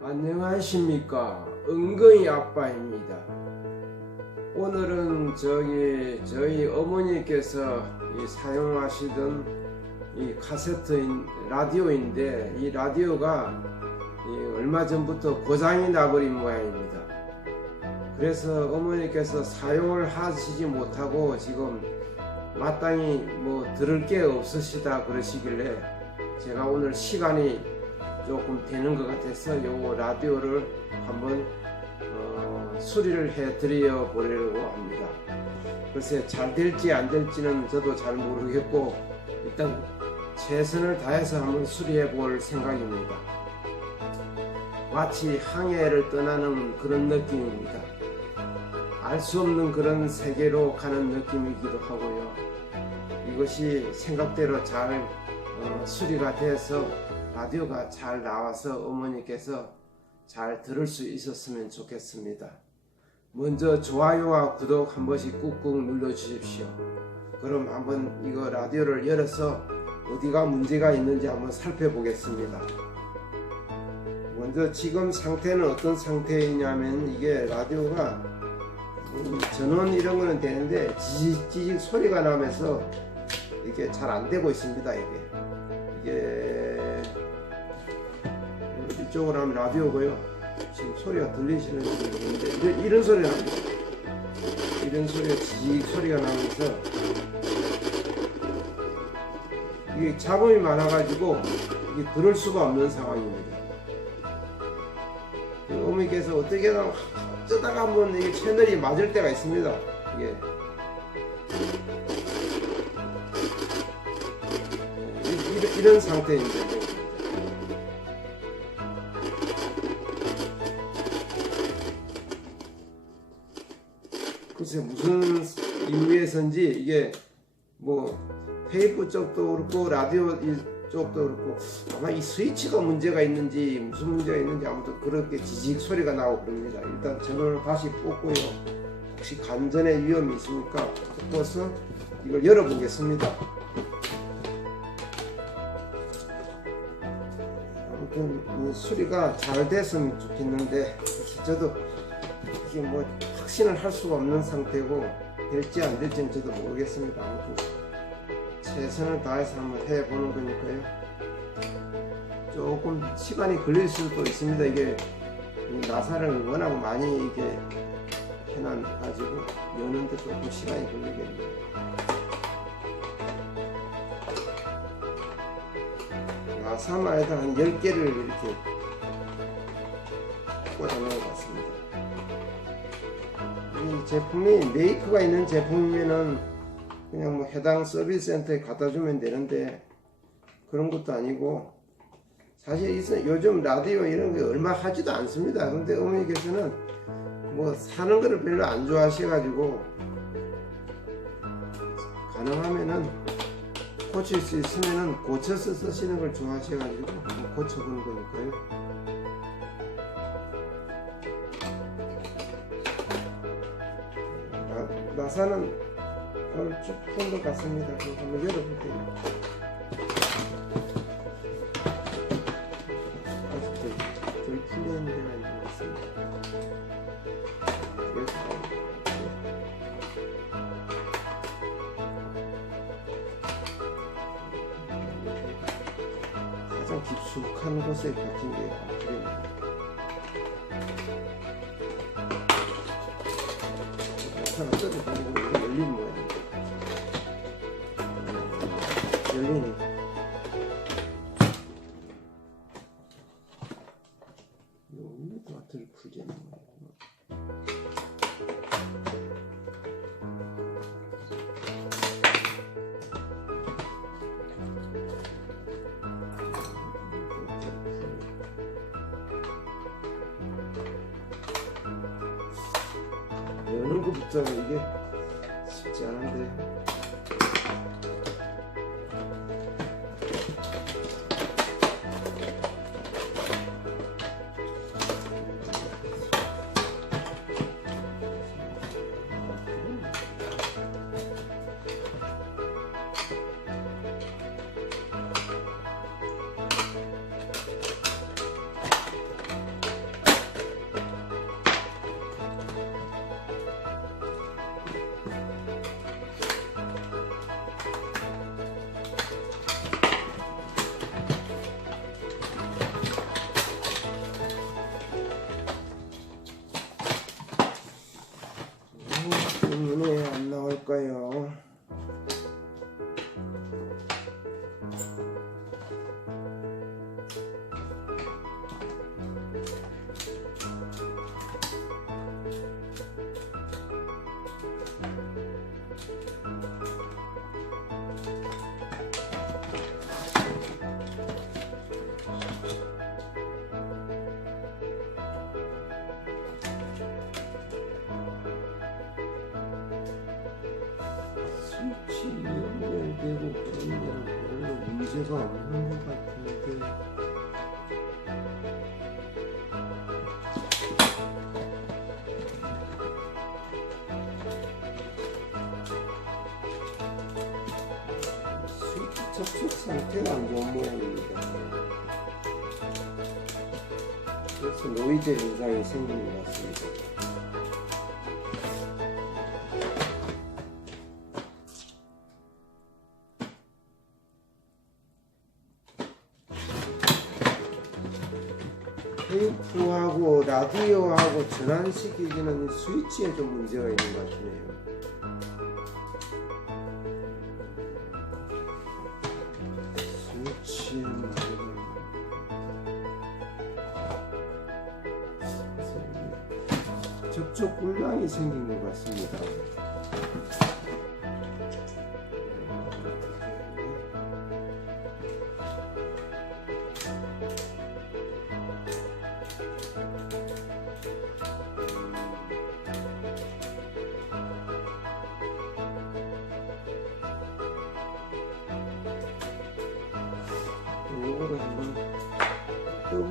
안녕하십니까 은근히 아빠입니다. 오늘은 저기 저희 어머니께서 이 사용하시던 이 카세트인 라디오인데 이 라디오가 이 얼마 전부터 고장이 나버린 모양입니다. 그래서 어머니께서 사용을 하시지 못하고 지금 마땅히 뭐 들을 게 없으시다 그러시길래 제가 오늘 시간이 조금 되는 것 같아서 요 라디오를 한번 어, 수리를 해 드려 보려고 합니다. 글쎄 잘 될지 안 될지는 저도 잘 모르겠고 일단 최선을 다해서 한번 수리해 볼 생각입니다. 마치 항해를 떠나는 그런 느낌입니다. 알 수 없는 그런 세계로 가는 느낌이기도 하고요. 이것이 생각대로 잘 어, 수리가 돼서 라디오가 잘 나와서 어머니께서 잘 들을 수 있었으면 좋겠습니다. 먼저 좋아요와 구독 한 번씩 꾹꾹 눌러 주십시오. 그럼 한번 이거 라디오를 열어서 어디가 문제가 있는지 한번 살펴보겠습니다. 먼저 지금 상태는 어떤 상태이냐면 이게 라디오가 음, 전원 이런 거는 되는데 지직 지직 소리가 나면서 이게 잘 안 되고 있습니다 이게 이게 이쪽으로 하면 라디오고요 지금 소리가 들리시는지 모르겠는데 이런, 이런 소리가 납니다. 이런 소리가 지직 소리가 나면서 이게 잡음이 많아가지고 이게 들을 수가 없는 상황입니다. 그 어머니께서 어떻게든 어쩌다가 한번 이게 채널이 맞을 때가 있습니다. 이게. 이- 이런, 이런 상태입니 글쎄 무슨 이유에서인지 이게 뭐 테이프 쪽도 그렇고 라디오 이 쪽도 그렇고 아마 이 스위치가 문제가 있는지 무슨 문제가 있는지 아무튼 그렇게 지직 소리가 나고 그럽니다. 일단 전원을 다시 뽑고요. 혹시 간전의 위험이 있으니까 뽑아서 이걸 열어보겠습니다. 아무튼 이 수리가 잘 됐으면 좋겠는데 저도 이게 뭐 확신을 할 수가 없는 상태고 될지 안 될지는 저도 모르겠습니다. 아무튼 최선을 다해서 한번 해보는 거니까요. 조금 시간이 걸릴 수도 있습니다. 이게 이 나사를 워낙 많이 이게 해놔 가지고 여는데 조금 시간이 걸리겠네요. 나사마에다 한 10개를 이렇게 꽂아놓은 것 같습니다. 이 제품이 메이크가 있는 제품이면은 그냥 뭐 해당 서비스 센터에 갖다 주면 되는데 그런 것도 아니고 사실 이- 요즘 라디오 이런 게 얼마 하지도 않습니다. 근데 어머니께서는 뭐 사는 거를 별로 안 좋아하셔가지고 가능하면은 고칠 수 있으면은 고쳐서 쓰시는 걸 좋아하셔가지고 한번 고쳐보는 거니까요. 나, 나사는 오늘 쭉푼것 같습니다. 그럼 한번 열어볼게요. 아직 덜, 덜 풀리는 데가 있는 것 같습니다. 가장 깊숙한 곳에 박힌 게 바퀴입니 여는 것부터 이게 쉽지 않은데 문제가 없는 것 같은데 접촉 상태가 안 좋은 모양입니다. 그래서 노이즈 현상이 생기는 것 같습니다. 라디오하고 전환시키기는 이 스위치에 좀 문제가 있는 것 같네요. 스위치 접촉 불량이 생긴 것 같습니다.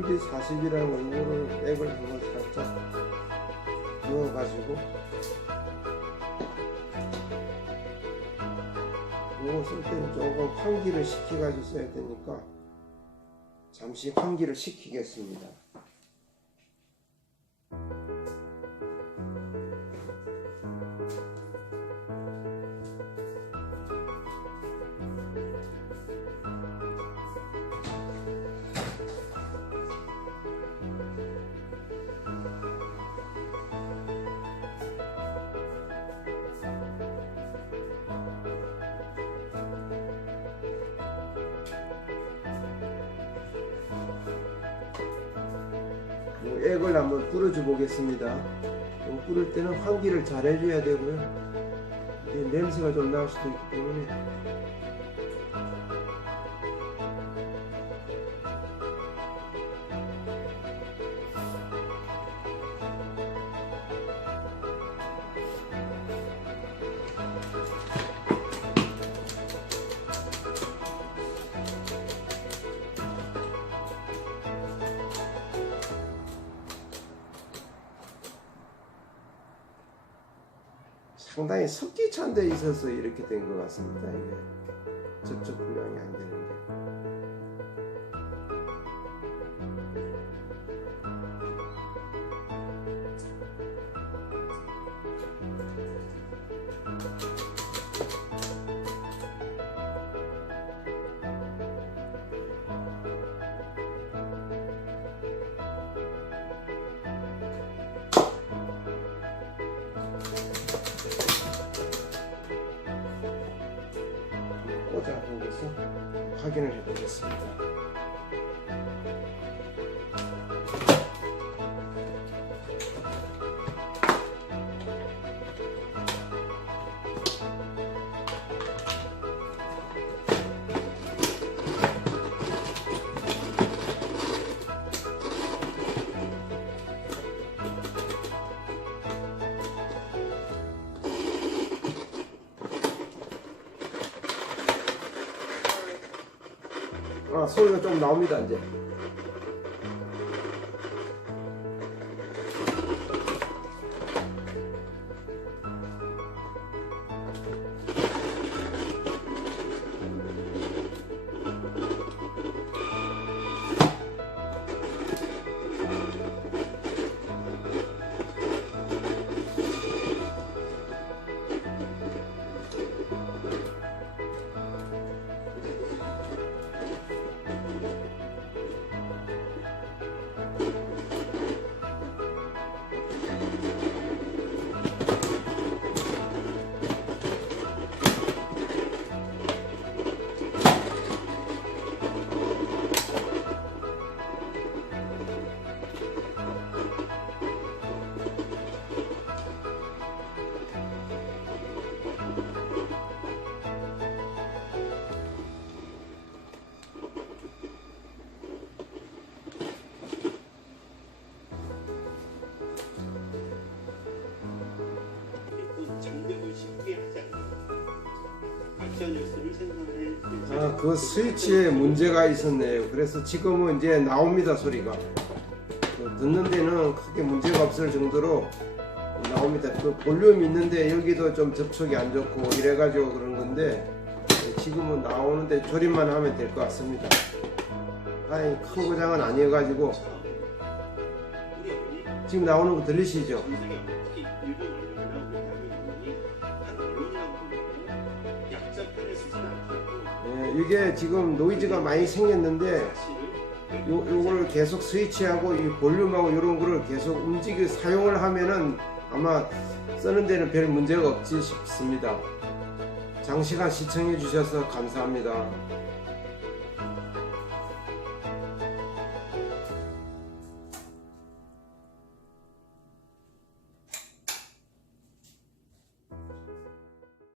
WD-40이라는 거 이거를 액을 한번 살짝 넣어가지고 이거 쓸 때는 조금 환기를 시켜가지고 써야 되니까 잠시 환기를 시키겠습니다. 이 액을 한번 뿌려줘 보겠습니다. 이 뿌릴 때는 환기를 잘 해줘야 되고요. 냄새가 좀 날 수도 있기 때문에 상당히 습기 찬 데 있어서 이렇게 된 것 같습니다. 이게 접촉 불량이 안 되는 확인을 해보겠습니다. 아 소리가 좀 나옵니다 이제. 그 스위치에 문제가 있었네요. 그래서 지금은 이제 나옵니다 소리가. 그 듣는 데는 크게 문제가 없을 정도로 나옵니다. 그 볼륨 있는데 여기도 좀 접촉이 안 좋고 이래가지고 그런 건데 지금은 나오는데 조립만 하면 될 것 같습니다. 아니 큰 고장은 아니어가지고 지금 나오는 거 들리시죠? 이게 지금 노이즈가 많이 생겼는데 요, 요걸 계속 스위치하고 이 볼륨하고 이런 거를 계속 움직여 사용을 하면은 아마 쓰는 데는 별 문제가 없지 싶습니다. 장시간 시청해 주셔서 감사합니다.